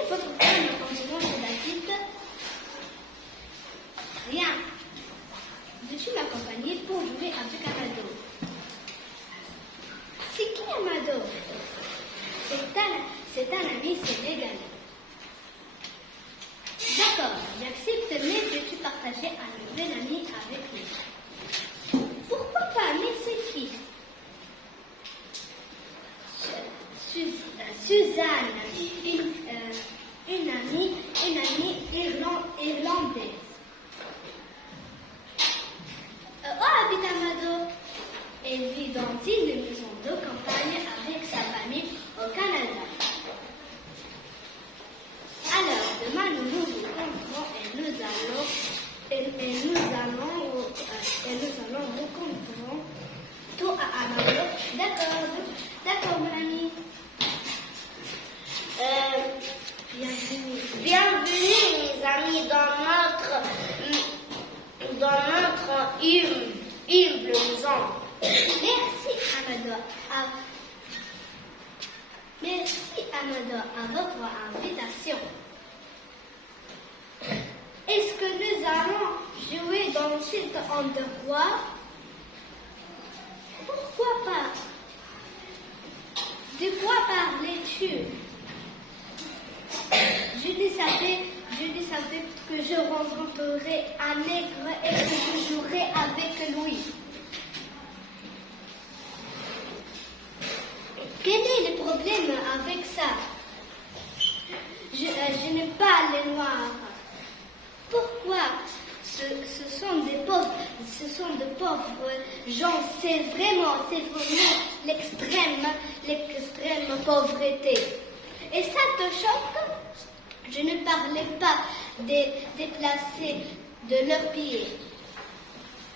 est votre femme en ce moment chez David? Rien. Je suis m'accompagner pour jouer avec Amado. C'est qui Amado? C'est un ami sénégalais. D'accord, j'accepte, mais veux-tu partager un nouvel ami avec lui? Pourquoi pas? Mais c'est qui? Suzanne, une amie irlandaise. Où habite Amado? Elle vit dans une maison de campagne avec sa famille au Canada. Alors, demain, nous nous rencontrons et nous allons rencontrer tout à Amado. D'accord, mon ami. Bienvenue, mes amis, dans notre humble maison. Merci, Amado, à votre invitation. Est-ce que nous allons jouer dans cet endroit? Pourquoi pas? De quoi parlais-tu? Je ne savais que je rencontrerais un nègre et que je jouerais avec lui. Quel est le problème avec ça? Je n'aime pas les noirs. Pourquoi? Ce sont des pauvres gens. C'est vraiment l'extrême pauvreté. Et ça te choque? Je ne parlais pas des déplacés de leurs pieds.